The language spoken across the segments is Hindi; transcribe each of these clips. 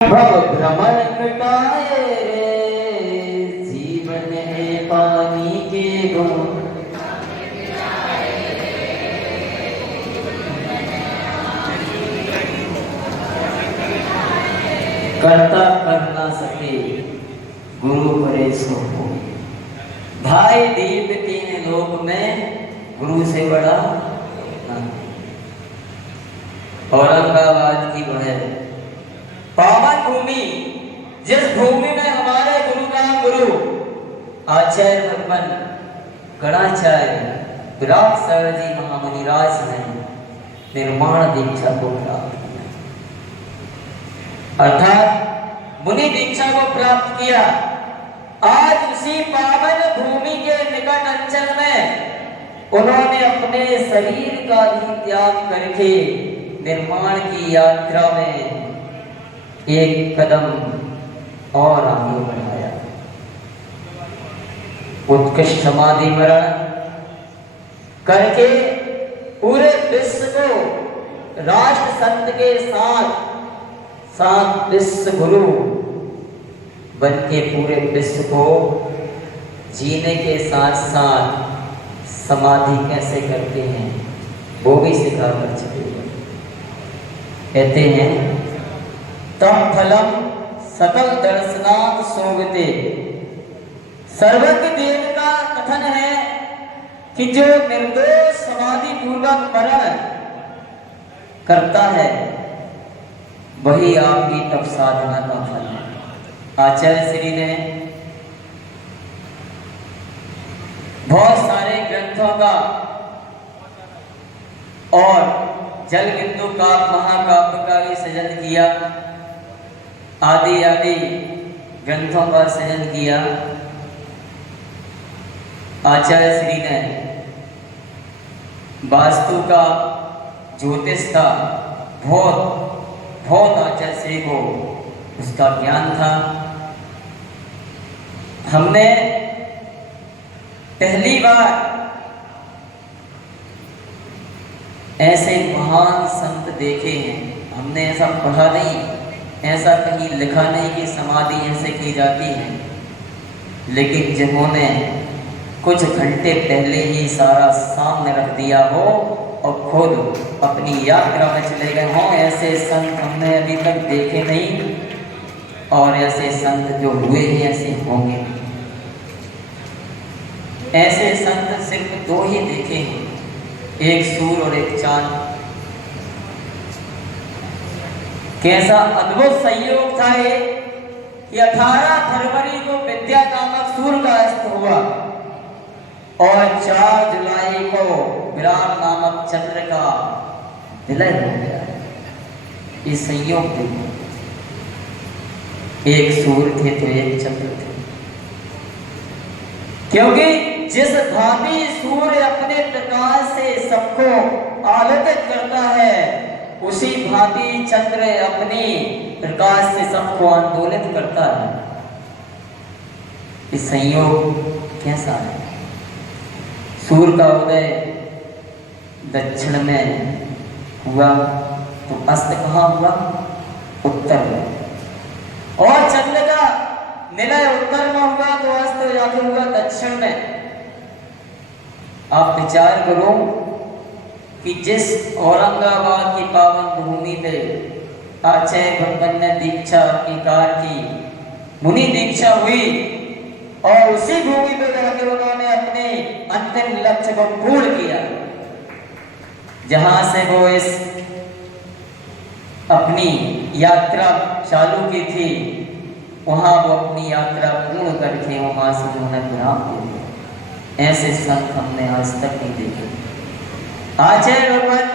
भव भ्रमण मिटाए रे जीवन है पानी के बूंद। करता कर ना सके गुरु करे सो हो। भाई दीप तीन लोक में गुरु से बड़ा नहीं। औरंगाबाद की वह पावन भूमि, जिस भूमि में हमारे गुरु का गुरु आचार्य भगवान गणाचार्य विराट सर जी महामुनिराज ने निर्माण दीक्षा को प्राप्त किया, अर्थात मुनि दीक्षा को प्राप्त किया। आज उसी पावन भूमि के निकट अंचल में उन्होंने अपने शरीर का भी त्याग करके निर्माण की यात्रा में एक कदम और आगे बढ़ाया। उत्कृष्ट समाधि मरण करके पूरे विश्व को राष्ट्र संत के साथ विश्व गुरु बन के पूरे विश्व को जीने के साथ साथ समाधि कैसे करते हैं वो भी सिखा कर चुके हैं। कहते हैं तम फलम सकल दर्शनाथ सोगते। सर्वज्ञ देव का कथन है कि जो निर्दोष समाधि पूर्वक मरण करता है वही आपकी तप साधना का फल है। आचार्य श्री ने बहुत सारे ग्रंथों का और जल बिंदु का महाकाव्य का भी सृजन किया, आदि ग्रंथों का सृजन किया। आचार्य श्री ने वास्तु का ज्योतिष था, बहुत आचार्य श्री को उसका ज्ञान था। हमने पहली बार ऐसे महान संत देखे हैं। हमने ऐसा पढ़ा नहीं, ऐसा कहीं लिखा नहीं कि समाधि ऐसे की जाती है, लेकिन जिन्होंने कुछ घंटे पहले ही सारा सामने रख दिया हो और खुद अपनी यात्रा में चले गए हों, ऐसे संत हमने अभी तक देखे नहीं। और ऐसे संत जो हुए हैं ऐसे होंगे। ऐसे संत सिर्फ दो ही देखे हैं, एक सूर्य और एक चांद। कैसा अद्भुत संयोग था ये कि 18 फरवरी को विद्या नामक सूर्य का अस्त हुआ और 4 जुलाई को विराट नामक चंद्र का विलय हो गया। ये संयोग देखो, एक सूर्य थे तो एक चंद्र थे। क्योंकि जिस भांति सूर्य अपने प्रकाश से सबको आलोकित करता है, उसी भांति चंद्र अपनी प्रकाश से सबको आंदोलित करता है। इस संयोग कैसा है? सूर्य का उदय दक्षिण में हुआ तो अस्त कहाँ हुआ? उत्तर में। और चंद्र का निलय उत्तर में हुआ तो अस्त जाके हुआ दक्षिण में। आप विचार करो कि जिस औरंगाबाद की पावन भूमि पे आचार्य भगवान ने दीक्षा अंगीकार की, मुनि दीक्षा हुई, और उसी भूमि पे जाकर उन्होंने अपने अंतिम लक्ष्य को पूर्ण किया। जहां से वो इस अपनी यात्रा चालू की थी, वहां वो अपनी यात्रा पूर्ण करके वहां से उन्होंने विराम दे दिया। ऐसे संत हमने आज तक नहीं देखे। आचार्य भगवान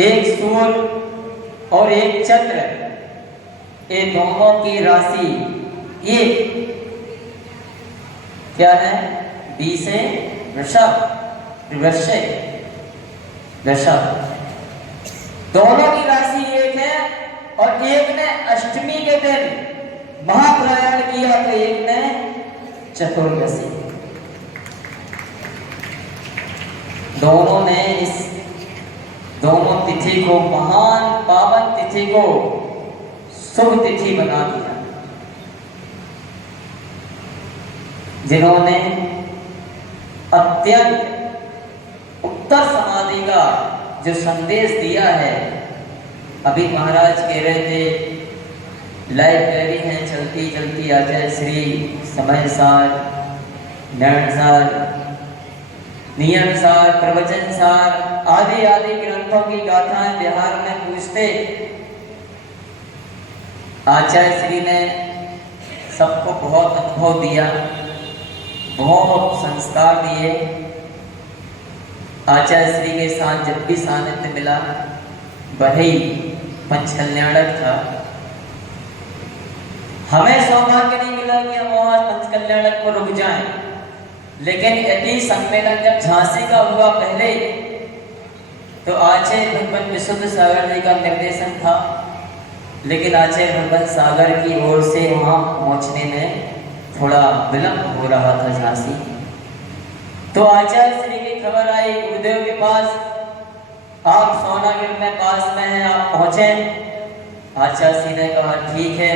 एक सूर्य और एक चंद्र, ये दोनों की राशि ये क्या है? 20 वृषभ, वृषभ। दोनों की राशि एक है और एक ने अष्टमी के दिन महाप्रयाण किया तो एक ने चतुर्दशी। दोनों ने इस दोनों तिथि को, महान पावन तिथि को शुभ तिथि बना दिया। जिन्होंने अत्यंत उत्तर समाधि का जो संदेश दिया है, अभी महाराज कह रहे थे लाइब्रेरी है चलती चलती आचार्य श्री समय सार, नयन सार, नियम सार, प्रवचन सार आदि आदि ग्रंथों की गाथाएं बिहार में पूछते। आचार्य श्री ने सबको बहुत अनुभव दिया, बहुत संस्कार दिए। आचार्य श्री के साथ जब भी सानिध्य मिला, बढ़ई पंचकल्याणक था। हमें सौभाग्य नहीं मिला कि हम वहां पंचकल्याणक को रुक जाएं, लेकिन यदि सम्मेलन जब झांसी का हुआ पहले, तो आचार्य भगवान विशुद्ध सागर जी का निर्देशन था, लेकिन आचार्य भगवान सागर की ओर से वहां पहुंचने में थोड़ा विलंब हो रहा था झांसी। तो आचार्य श्री की खबर आई गुरुदेव के पास, आप सोनागिर में पास में हैं, आप पहुंचे। आचार्य श्री ने कहा ठीक है।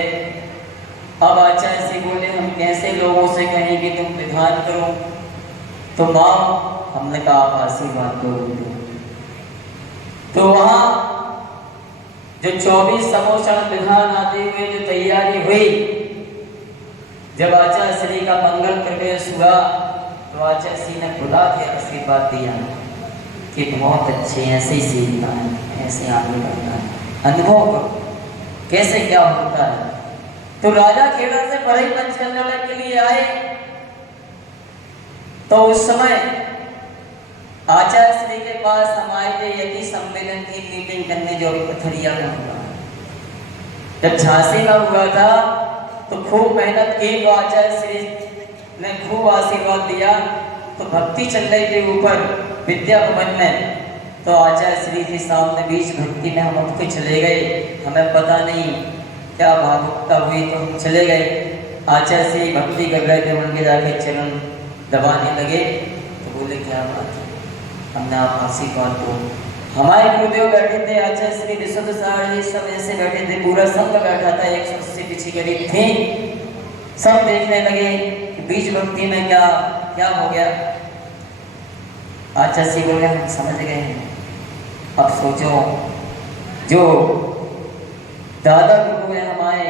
अब आचार्य श्री बोले हम कैसे लोगों से कहें कि तुम विधान करो, तो माँ हमने कहा आप आशीर्वाद दो। तो वहां जो 24 समोषण विधान आते हुए जो तैयारी हुई, जब आचार्य श्री का मंगल प्रवेश हुआ, तो आचार्य श्री ने बुला के आशीर्वाद दिया कि बहुत अच्छे, ऐसे ही सीखना है, ऐसे आगे बढ़ना है, अनुभव करो कैसे क्या होता है। तो राजा खेड़ा से बड़े पंचकल्याणक के लिए आए, तो उस समय आचार्य श्री के पास हम आए थे यदि सम्मेलन की मीटिंग करने, जो पथरिया में हुआ। जब झांसी का हुआ था तो खूब मेहनत की, तो आचार्य श्री ने खूब आशीर्वाद दिया। तो भक्ति चल रही थी ऊपर विद्या भवन में, तो आचार्य श्री के सामने बीच भक्ति में हम उठ के चले गए। हमें पता नहीं क्या भावुकता हुई, तो हम चले गए। आचार्य श्री भक्ति कर रहे थे, उनके जाके चरण दबाने लगे। तो बोले क्या बात है, हमने आप आशीर्वाद दो। हमारे गुरुदेव बैठे थे, आचार्य श्री विशुद्ध सागर जी सब ऐसे बैठे थे, पूरा संघ बैठा था, 180 पीछे करीब थे। सब देखने लगे कि बीच भक्ति में क्या क्या हो गया। आचार्य श्री बोले हम समझ गए हैं। अब सोचो, जो दादा गुरु हैं हमारे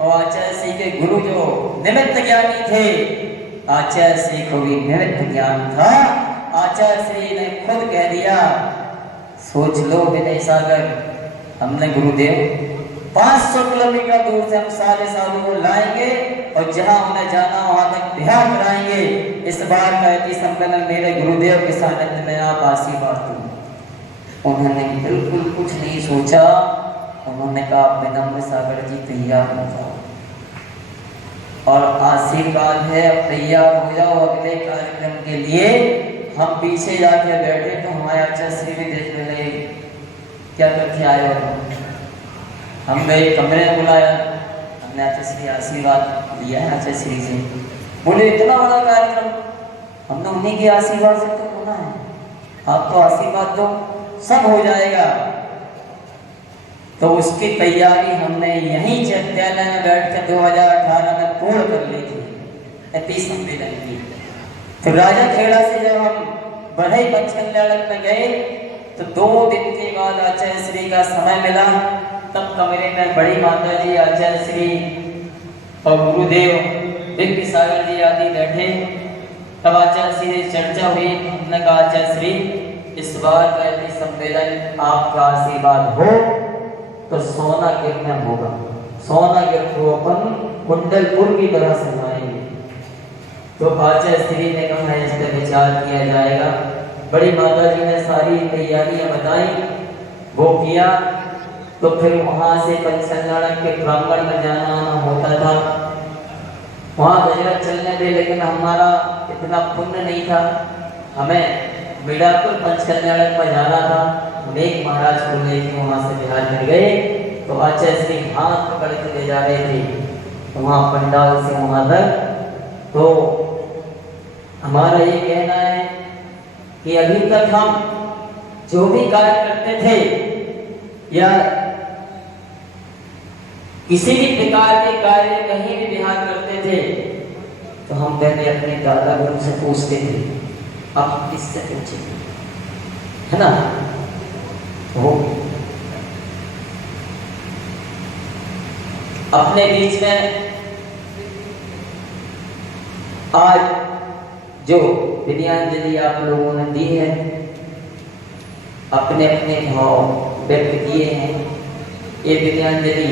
और आचार्य श्री के गुरु जो निमित्त ज्ञानी थे, आचार्य श्री को भी निमित्त ज्ञान था। आचार्य श्री ने खुद कह दिया, सोच लो विनय सागर, हमने गुरुदेव 500 किलोमीटर दूर से हम सारे साधु को लाएंगे और जहां उन्हें जाना वहां तक बिहार कराएंगे। इस बार का यदि सम्मेलन मेरे गुरुदेव के सानिध्य में आप आशीर्वाद दो। उन्होंने बिल्कुल कुछ नहीं सोचा, उन्होंने कहा विनम्र सागर जी तैयार हो जाओ, और आशीर्वाद है, अब तैयार हो जाओ अगले कार्यक्रम के लिए। हम पीछे जाके बैठे तो हमारे आचार्य श्री भी देखने लगे क्या करके आए हो। हम गए कमरे में, बुलाया, हमने आचार्य श्री आशीर्वाद लिया है आचार्य श्री से। बोले इतना बड़ा कार्यक्रम हमने उन्हीं के आशीर्वाद से तो होना है, आप तो आशीर्वाद दो सब हो जाएगा। तो उसकी तैयारी हमने यहीं विद्यालय में बैठकर 2018 में पूर्ण कर ली थी, अति सम्मेलन की। तो राजा खेड़ा से जब हम बढ़ई पंचकल्याणक में गए, तो 2 दिन के बाद आचार्य श्री का समय मिला। तब कमरे में बड़ी माता जी, आचार्य श्री और गुरुदेव दिव्य सागर जी आदि बैठे। तब आचार्य श्री से चर्चा हुई। हमने कहा आचार्य श्री, इस बार का यदि सम्मेलन आपका आशीर्वाद हो तो सोनागिर में होगा। सोनागिर को अपन कुंडलपुर की तरह सजाएंगे। तो आचार्य श्री ने कहा इस पर विचार किया जाएगा। बड़ी माता जी ने सारी तैयारियां बताई, वो किया। तो फिर वहां से पंचकल्याणक के प्रांगण में जाना आना होता था। वहां गजरत चलने थे, लेकिन हमारा इतना पुण्य नहीं था, हमें मिडापुर पंचकल्याणक में जाना था। एक महाराज को लेकर वहां से बिहार में गए। तो आचार्य श्री हाथ पकड़ के ले जा रहे थे, तो वहां पंडाल से वहां तक। तो हमारा ये कहना है कि अभी तक हम जो भी कार्य करते थे या किसी भी प्रकार के कार्य कहीं भी बिहार करते थे तो हम पहले अपने दादा गुरु से पूछते थे, अब किससे पूछे, है ना। वो अपने बीच में आज जो विद्यांजलि आप लोगों ने दी है, अपने अपने भाव व्यक्त किए हैं। ये विद्यांजलि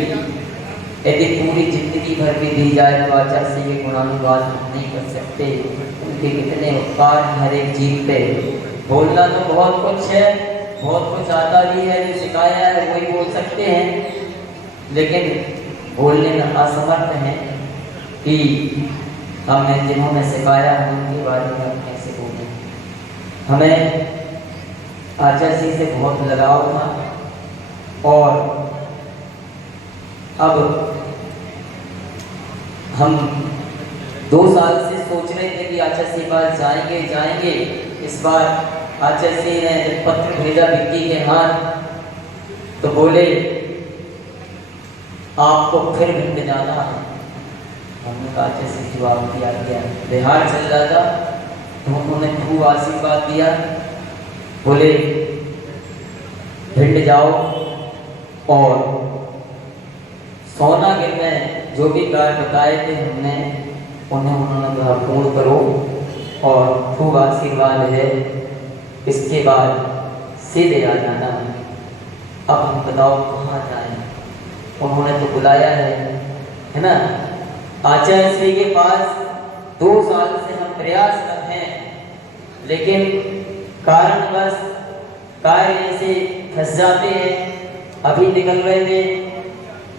यदि पूरी जिंदगी भर भी दी जाए तो आचार्य के गुणानुवाद हम नहीं कर सकते। उनके कितने उपकार हर एक जीव पे। बोलना तो बहुत कुछ है, बहुत कुछ आता भी है, जो सिखाया है वही बोल सकते हैं, लेकिन बोलने में असमर्थ हैं कि हमने जिन्होंने सिखाया है उनके बारे में हम कैसे बोलें। हमें आचार्य से बहुत लगाव था और अब हम 2 साल से सोच रहे थे कि आचार्य के पास जाएंगे। इस बार आचार्य ने जब पत्र भेजा विक्की के हाथ तो बोले आपको फिर भिंड जाना है। हमने कहा आचार्य जवाब दिया गया, बिहार चल रहा था तो उन्होंने खूब आशीर्वाद दिया, बोले भिंड जाओ और सोनागिर में जो भी कार्य बताए थे हमने उन्होंने कहा पूर्ण करो और खूब आशीर्वाद है, इसके बाद सीधे आ जाना। अब हम बताओ कहाँ जाएं। उन्होंने तो बुलाया है ना। आचार्य श्री के पास 2 साल से हम प्रयास कर रहे हैं, लेकिन कारणवश कार्य ऐसे फंस जाते हैं। अभी निकल रहे थे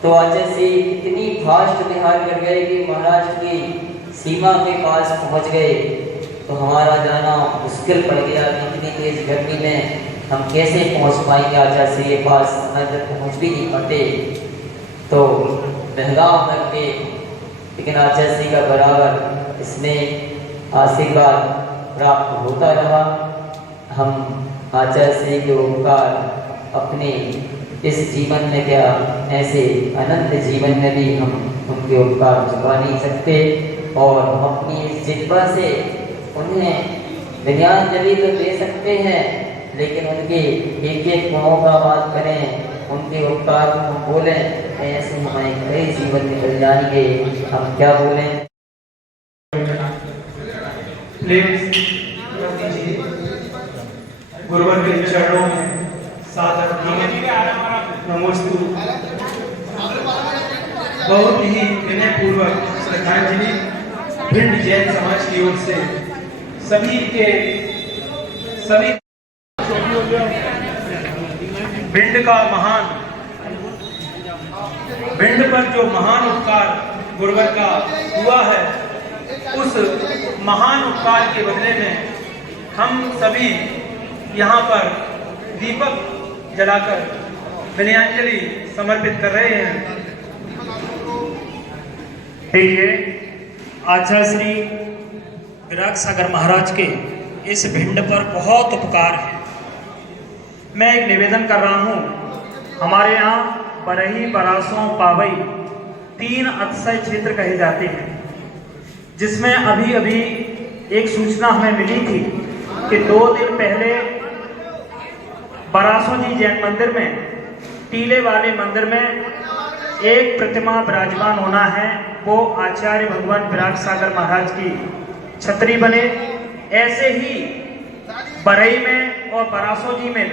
तो आचार्य से इतनी फास्ट बिहार कर गए कि महाराष्ट्र की सीमा के पास पहुंच गए, तो हमारा जाना मुश्किल पड़ गया। इतनी तेज गर्मी में हम कैसे पहुंच पाएंगे आचार्य से के पास, समय तक पहुंच भी नहीं पाते। तो बहगाव करके, लेकिन आचार्य का बराबर इसमें आशीर्वाद प्राप्त होता रहा। हम आचार्य के उपकार अपने इस जीवन में क्या ऐसे अनंत जीवन में भी हम उनके उपकार चुका नहीं सकते, और हम अपनी इस जिह्वा से उन्हें विद्यांजलि तो दे सकते हैं, लेकिन उनके एक एक गुणों का बात करें, उनके उपकार को हम बोलें, ऐसे हमारे कई जीवन निकल जाएंगे। हम क्या बोलें। गुरुवर के चरणों में सादर नमोस्तु। बहुत ही विनय पूर्वक श्रद्धांजलि भिंड जैन समाज की ओर से सभी भिंड पर जो महान उपकार गुरुवर का हुआ है, उस महान उपकार के बदले में हम सभी यहाँ पर दीपक जलाकर विनयांजलि समर्पित कर रहे हैं। देखिए, आचार्य श्री विराग सागर महाराज के इस भिंड पर बहुत उपकार है। मैं एक निवेदन कर रहा हूँ। हमारे यहाँ बरही, बरासों, पावई 3 अतिशय क्षेत्र कहे जाते हैं, जिसमें अभी अभी एक सूचना हमें मिली थी कि 2 दिन पहले बरासों जी जैन मंदिर में, टीले वाले मंदिर में एक प्रतिमा विराजमान होना है। वो आचार्य भगवान विराग सागर महाराज की छतरी बने। ऐसे ही बरई में और बरासों जी में